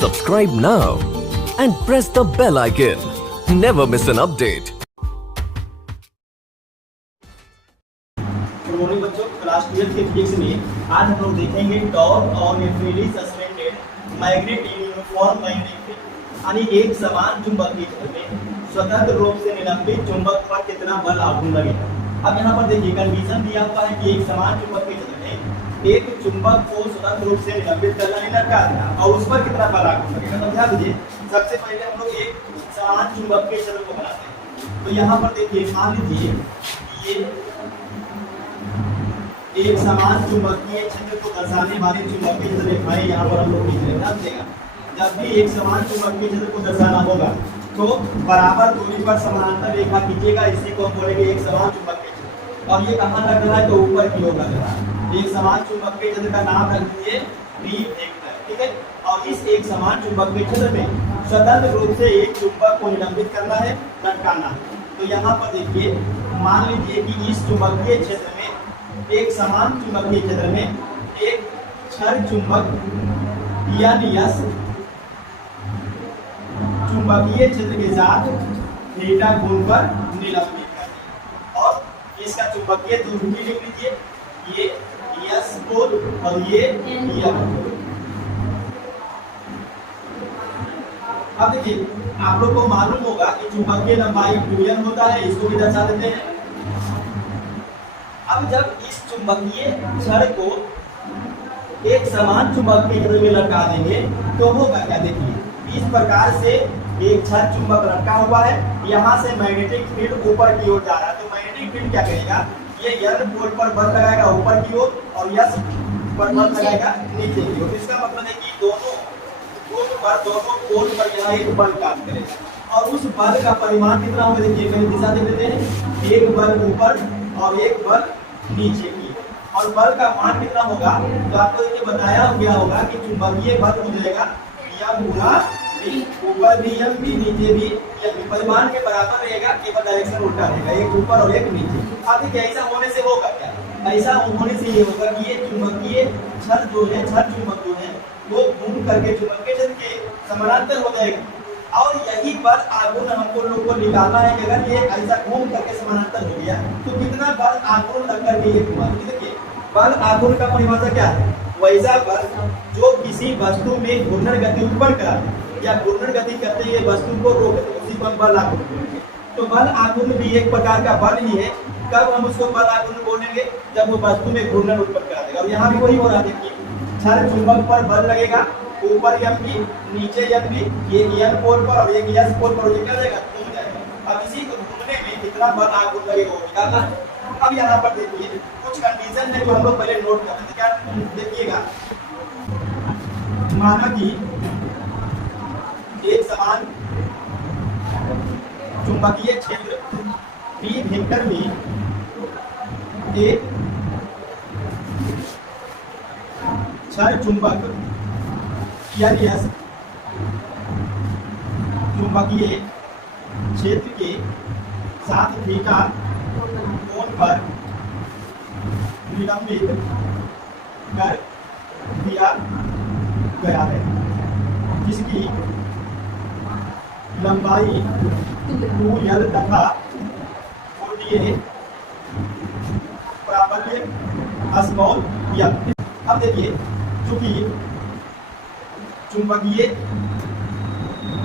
Subscribe now and press the bell icon. Never miss an update. Good morning बच्चों, class 12 के physics में आज हम लोग देखेंगे torque on A freely suspended magnet in uniform magnetic field, यानी एक समान चुंबकीय क्षेत्र में स्वतंत्र रूप से निलंबित चुंबक पर कितना बल आघूर्ण लगेगा। अब यहाँ पर देखिए कंडीशन दिया हुआ है कि एक समान चुंबकीय क्षेत्र में एक चुंबक को स्वतंत्र रूप से निलंबित करना नहीं लटका और उस पर कितना बल आघूर्ण लगेगा। तो ध्यान दीजिए, सबसे पहले हम लोग एक समान चुंबकीय क्षेत्र को बनाते हैं। तो यहाँ पर देखिए, मान लीजिए ये एक समान चुंबकीय क्षेत्र को दर्शाने वाले चुंबकीय क्षेत्र रेखाएं यहाँ पर हम लोग खींच रहे हैं। जब भी एक समान चुंबकीय क्षेत्र को दर्शाना होगा तो बराबर दूरी पर समानांतर रेखा खींचेगा, इसी को हम बोलेंगे एक समान चुंबकीय क्षेत्र। और ये कहाँ लग रहा है, तो ऊपर की ओर लग रहा है। एक समान चुंबकीय क्षेत्र का नाम रख दीजिए डी वेक्टर, ठीक है। और इस एक समान चुंबकीय क्षेत्र में स्वतंत्र रूप से एक चुंबक को निलंबित करना है, लटकाना है। तो यहाँ पर देखिए, मान लीजिए कि इस चुंबकीय क्षेत्र में एक समान चुंबकीय क्षेत्र में एक क्षण चुंबक यानी यस चुंबकीय क्षेत्र के साथ थीटा कोण पर निलंबित कर और इसका चुंबकीय ध्रुवीय लिख लीजिए, ये यस पोल और ये एम। अब देखिए, आप लोग को मालूम होगा कि चुंबकीय लंबाई ड्यूएल होता है, इसको भी दर्शा देते हैं। अब जब इस चुंबकीय क्षण को एक समान चुंबकीय क्षेत्र में लटका देंगे तो होगा क्या, देखिए इस प्रकार से एक क्षण चुंबक लटका हुआ है, यहाँ से मैग्नेटिक फील्ड ऊपर की ओर जा रहा है। तो मैग्नेटिक फील्ड क्या करेगा, ये एन पोल पर बल लगाएगा ऊपर की ओर और यस पर बल लगाएगा नीचे की ओर। इसका मतलब है कि दोनों पोल पर यहाँ एक बल काम करेगा और उस बल का परिमाण कितना होगा, देखिए कहीं दिशा दे देते हैं, एक बल ऊपर और एक बल नीचे की। और बल का मान कितना होगा, तो आपको ये बताया गया होगा कि चुंबकीय बल हो जाएगा एम गुना वी, ऊपर भी एम भी नीचे भी एम, परिमाण के बराबर रहेगा, केवल डायरेक्शन उल्टा रहेगा, एक ऊपर और एक नीचे। अब देखिए ऐसा होने से होगा क्या, ऐसा होने से ये होगा कि ये चुंबकीय क्षण जो है, क्षण चुंबक जो है वो घूम करके चुंबकीय क्षेत्र के समानांतर हो जाएगा। और यही बल आघूर्ण हमको लोग को निकालना है कि अगर ये ऐसा घूम करके समानांतर हो गया तो कितना बल आघूर्ण लग करके ये घुमा। देखिए बल आघूर्ण का परिभाषा क्या है, वैसा बल जो किसी वस्तु में घूर्णन गति उत्पन्न कराते या घूर्णन गति करते हुए वस्तु को रोक दे, उसी को बल आघूर्ण बोलेंगे। तो बल आघूर्ण भी एक प्रकार का बल ही है। कब हम उसको बल आघूर्ण बोलेंगे, जब वो वस्तु में घूर्णन उत्पन्न करा देगा। और यहाँ भी वही हो रहा है कि क्षण चुंबक पर बल लगेगा, ऊपर एम भी नीचे एम भी, ये एन पोल पर और एक यस पोल पर क्या जाएगा, घूम जाएगा। अब इसी को घूमने में कितना बल आघूर्ण लगेगा वो निकालना है। अब यहाँ पर देखिए कुछ कंडीशन है जो हम लोग पहले नोट करते हैं। क्या देखिएगा, माना कि एक समान चुंबकीय क्षेत्र डी वेक्टर में एक क्षण चुंबक यानी यस चुंबकीय क्षेत्र के साथ थीटा कोण पर निलंबित कर दिया गया है, जिसकी लंबाई 2l तथा कोणीय प्राबल्य स्मॉल l। अब देखिए, चूंकि चुंबकीय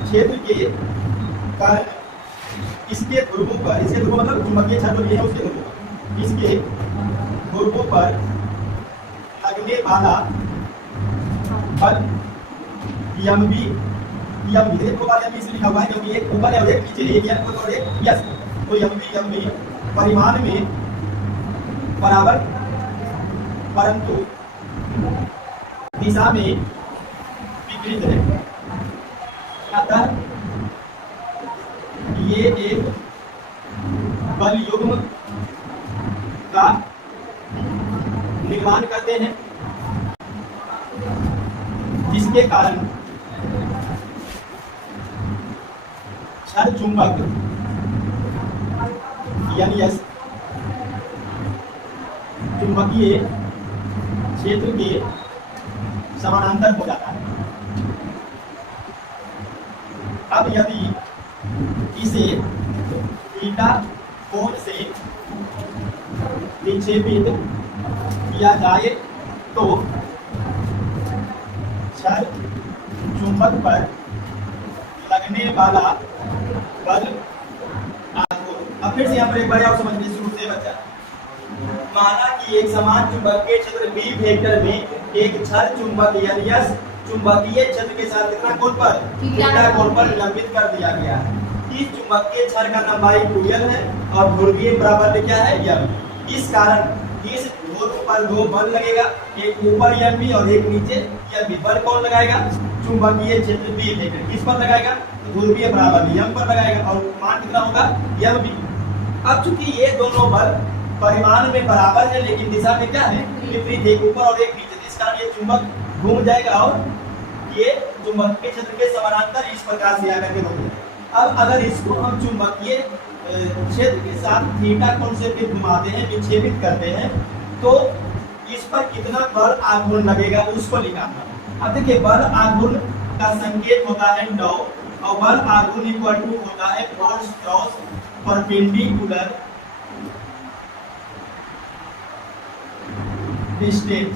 क्षेत्र के कारण इसके ध्रुवों पर, इसके ध्रुव मतलब चुंबकीय क्षेत्र जो है उसके ध्रुवों, इसके ध्रुवों पर लगने वाला बल यम भी देखो बार यम इसलिए लिखा हुआ है क्योंकि एक ऊपर है और एक नीचे, एक यम और एक यस। तो यम भी परिमाण में बराबर परंतु दिशा में विपरीत है। अतः ये एक बल युग्म का निर्माण करते हैं, जिसके कारण क्षण चुंबक यानी यस चुंबकीय क्षेत्र के समानांतर हो जाता है। अब यदि इसे थीटा कोण से विक्षेपित किया जाए तो क्षण चुंबक पर लगने वाला बल अब फिर से यहाँ पर एक बार और समझिए शुरू से बच्चा। माना कि एक समान चुंबकीय क्षेत्र बी वेक्टर में एक क्षण चुंबक यानी यस चुंबकीय क्षेत्र के साथ कितना कोण पर थीटा कोण पर निलंबित कर दिया गया है। इस चुंबकीय क्षण का लंबाई 2l है और ध्रुवीय बराबर क्या है m। इस कारण इस ध्रुव पर दो बल लगेगा, एक ऊपर m और एक नीचे m। बल कौन लगाएगा? चुंबकीय क्षेत्र बी वेक्टर किस पर लगाएगा? ध्रुवीय बराबर m पर लगाएगा और मान कितना होगा m। अब चूंकि ये दोनों बल परिमाण में बराबर है लेकिन दिशा में क्या है विपरीत, एक ऊपर और एक नीचे, इस कारण ये चुंबक घूम जाएगा और ये चुंबकीय क्षेत्र के समानांतर इस प्रकार से आकर के रुक जाएगा। अब अगर इसको हम चुंबकीय क्षेत्र के साथ थीटा कोण से घुमाते हैं, विक्षेपित करते हैं, तो इस पर कितना बल आघूर्ण लगेगा उसको निकालना। अब देखिए बल आघूर्ण का संकेत होता है डॉ और बल आघूर्ण इक्वल टू होता है फोर्स क्रॉस परपेंडिकुलर डिस्टेंस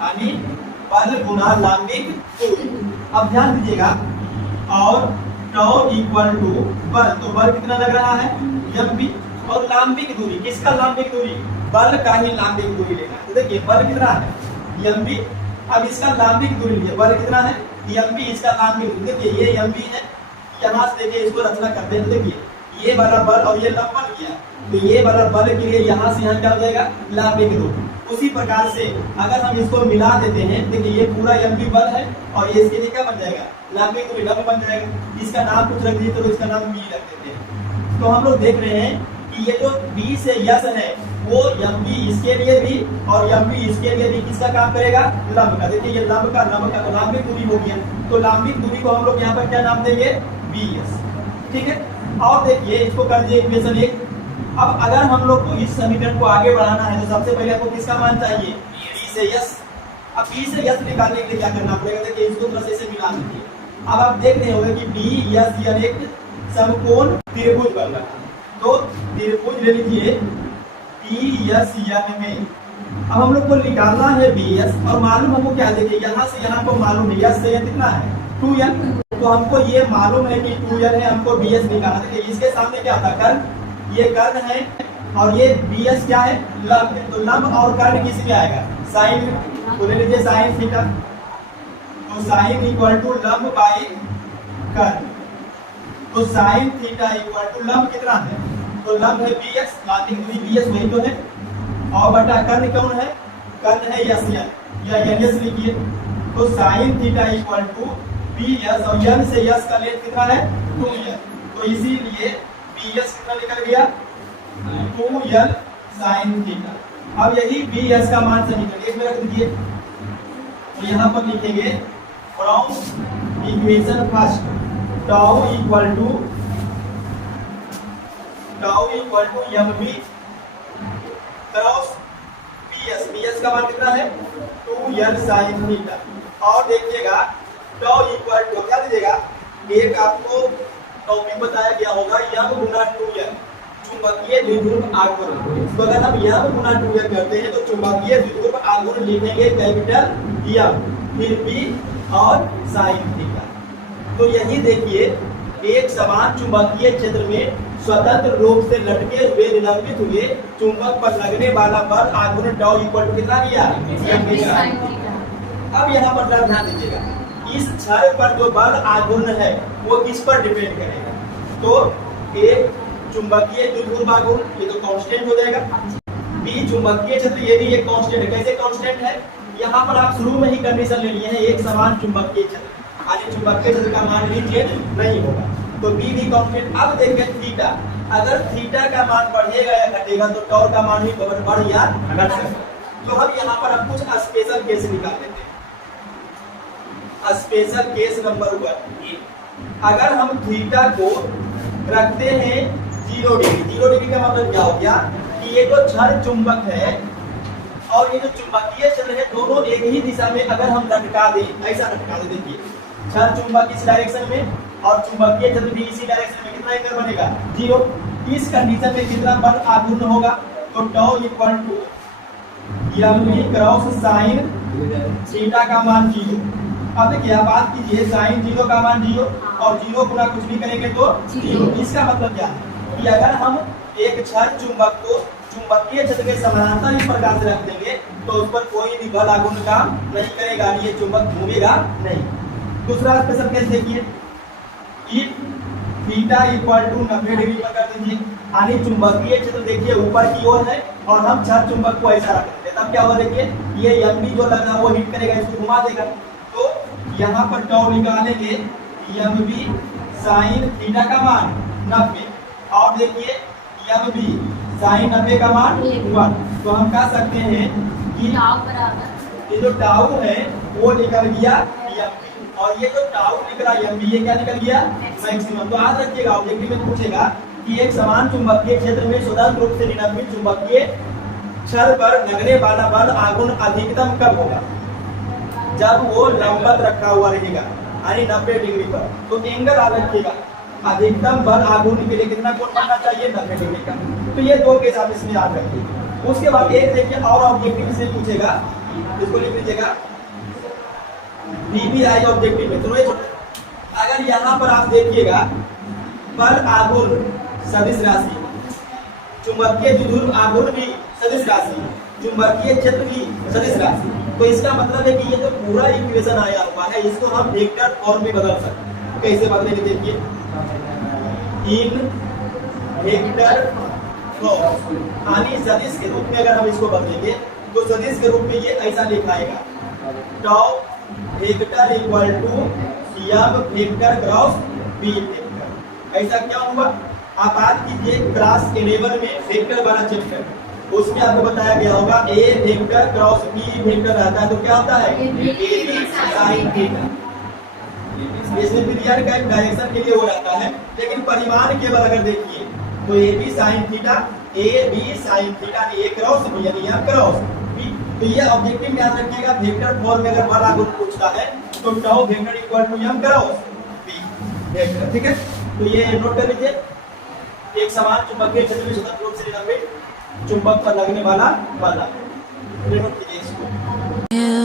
यानी बल गुना लंबिक दूरी। अब ध्यान दीजिएगा और टॉ इक्वल टू बल, तो बल कितना लग रहा है m और लंबिक दूरी, किसका लंबिक दूरी? बल का ही लंबिक दूरी लेना है। तो देखिए बल कितना है m। अब इसका लंबिक दूरी लिए बल कितना है m, इसका लंबिक दूरी देखिए ये m है। यहाँ से देखिए इसको रचना करते हैं, देखिए ये वाला बल और ये लंबन किया, तो ये वाला बल के लिए यहाँ से यहाँ क्या हो जाएगा लंबिक दूरी। उसी प्रकार से अगर हम इसको मिला देते हैं, देखिए ये पूरा m बल है और ये इसके लिए क्या बन जाएगा लंबिक दूरी लंब बन जाएगा। इसका नाम कुछ रख दीजिए तो इसका नाम b रख देते हैं। तो हम लोग देख रहे हैं कि ये जो b से यस है वो m इसके लिए भी और m इसके लिए भी किसका काम करेगा लंब का। देखिए ये लंब का तो लंबिक दूरी हो गया, तो लंबिक दूरी को हम लोग यहाँ पर क्या नाम देंगे bs, ठीक है। और देखिए इसको कर दिए इक्वेशन 1। अब अगर हम लोग को इस समीकरण को आगे बढ़ाना है तो सबसे पहले आपको किसका मान चाहिए b से यस। अब b से यस निकालने के लिए क्या करना पड़ेगा? देखिए इसको थोड़ा से मिला दीजिए। अब आप देख रहे होंगे कि b यस यानी एक समकोण त्रिभुज बन रहा है, तो त्रिभुज ले लीजिए p यस यन में। अब हम लोग को निकालना है b यस और मालूम हमको क्या, देखिए यहाँ से यहाँ को मालूम है यस से कितना है 2n, तो हमको ये मालूम है कि 2n है, हमको bs निकालना है। देखिए इसके सामने क्या था कर्ण, ये कर्ण है और ये bs क्या है लंब है, तो लंब और कर्ण किस में आएगा साइन, तो ले लीजिए साइन थीटा, तो साइन इक्वल टू लंब बाई कर्ण, तो साइन थीटा इक्वल टू लंब कितना है, तो लंब है bs, लंबिक दूरी bs वही तो है, और बटा कर्ण कौन है, कर्ण है यस या यस लिखिए, तो sine theta equal to bs और n से यस का लेंथ कितना है 2n, तो इसीलिए bs कितना निकल गया 2n sin थीटा। अब यही bs का मान समीकरण 1 में रख दीजिए, तो यहाँ पर लिखेंगे from equation first tau equal to mb cross bs का मान कितना है 2n sin थीटा। और देखिएगा टाउ इक्वल टू क्या दीजिएगा, एक आपको टॉपिक बताया गया होगा m गुना 2n चुंबकीय द्विध्रुव आघूर्ण। तो अगर हम m गुना 2n करते हैं तो चुंबकीय द्विध्रुव आघूर्ण लिखेंगे कैपिटल M फिर b और sin थीटा। तो यही देखिए एक समान चुंबकीय क्षेत्र में स्वतंत्र रूप से लटके हुए निलंबित हुए चुंबक पर लगने वाला बल आघूर्ण टाउ इक्वल टू कितना दिया m। अब यहाँ पर ध्यान दीजिएगा इस क्षण पर जो बल आघूर्ण है वो किस पर डिपेंड करेगा, तो एक चुंबकीय द्विध्रुव आघूर्ण ये तो कांस्टेंट हो जाएगा, बी चुंबकीय क्षेत्र ये भी एक कांस्टेंट है। कैसे कांस्टेंट है, यहाँ पर आप शुरू में ही कंडीशन ले लिए हैं एक समान चुंबकीय क्षेत्र, यानी चुंबकीय क्षेत्र का मान भी चेंज नहीं होगा, तो बी भी कांस्टेंट। अब देखिए थीटा, अगर थीटा का मान बढ़ेगा या घटेगा तो टॉर का मान भी बढ़ या घट सकता। तो हम यहाँ पर कुछ स्पेशल केस निकाल लेते हैं। स्पेशल केस नंबर 1, अगर हम थीटा को रखते हैं 0 डिग्री, 0 डिग्री का मतलब क्या हो गया कि ये जो क्षण चुंबक है और ये जो चुंबकीय क्षेत्र है दोनों एक ही दिशा में अगर हम लटका दें, ऐसा लटका दें, देखिए क्षण चुंबक इस डायरेक्शन में और चुंबकीय क्षेत्र भी इसी डायरेक्शन में, कितना एंगल बनेगा 0। इस कंडीशन में कितना बल आघूर्ण होगा, तो tau equal to mv cross sine theta का मान 0। अब देखिए आप बात कीजिए साइन 0 का मान 0 और 0 गुना कुछ भी करेंगे तो 0। इसका मतलब क्या है कि अगर हम एक क्षण चुंबक को चुंबकीय क्षेत्र के समानांतर इस प्रकार से रख देंगे तो उस पर कोई भी बल आघूर्ण काम नहीं करेगा, ये चुंबक घूमेगा नहीं। दूसरा स्पेशल केस देखिए, if theta equal to 90 degree पर कर दीजिए, यानी चुंबकीय क्षेत्र देखिए ऊपर की ओर है और हम क्षण चुंबक को ऐसा रख देते, तब क्या होगा देखिए ये mv जो लग रहा है वो हिट करेगा, इसको घुमा देगा। तो यहाँ पर टाउ निकालेंगे mv साइन थीटा का मान 90 और देखिए mv साइन 90 का मान 1। तो हम कह सकते हैं कि ये जो टाउ है वो निकल गया mv और ये जो टाउ निकला mv ये क्या निकल गया मैक्सिमम। तो याद रखिएगा ऑब्जेक्टिव में पूछेगा कि एक समान चुंबकीय क्षेत्र में स्वतंत्र रूप से निलंबित चुंबकीय क्षण पर लगने वाला बल आघूर्ण अधिकतम कब होगा, जब वो लंबवत रखा हुआ रहेगा यानी 90 डिग्री पर। तो एंगल याद रखिएगा, अधिकतम बल आघूर्ण के लिए कितना कोण बनना चाहिए 90 डिग्री का। तो ये दो केस आप इसमें याद रखिए। उसके बाद एक देखिए और ऑब्जेक्टिव से पूछेगा, इसको लिख लीजिएगा बीबीआई ऑब्जेक्टिव में। तो अगर यहाँ पर आप देखिएगा बल आघूर्ण सदिश राशि, चुंबकीय द्विध्रुव आघूर्ण भी सदिश राशि, चुंबकीय क्षेत्र भी सदिश राशि, तो इसका मतलब है कि ये जो पूरा इक्वेशन आया हुआ है इसको हम वेक्टर फॉर्म में बदल सकते हैं। कैसे बदलेंगे देखिए, इन वेक्टर फॉर्म यानी सदिश के रूप में अगर हम इसको बदलेंगे तो सदिश के रूप में ये ऐसा लिखाएगा tau vector equal to m vector cross b vector. ऐसा क्या हुआ, आप बात कीजिए क्लास 11 में वेक्टर वाला चैप्टर, उसमें आपको बताया गया होगा a vector cross b vector रहता है तो क्या होता है a b sin थीटा। इसमें पीरियड का डायरेक्शन के लिए हो जाता है, लेकिन परिमाण केवल अगर देखिए तो a b sin theta a cross b यानी m क्रॉस b। तो ये ऑब्जेक्टिव में याद रखिएगा वेक्टर फॉर्म में अगर बल आघूर्ण पूछता है तो tau vector equal to m cross b vector, ठीक है। तो ये नोट कर लीजिए, एक समान चुंबकीय क्षेत्र में स्वतंत्र रूप से निलंबित चुंबक पर लगने वाला बल, नोट कीजिए इसको।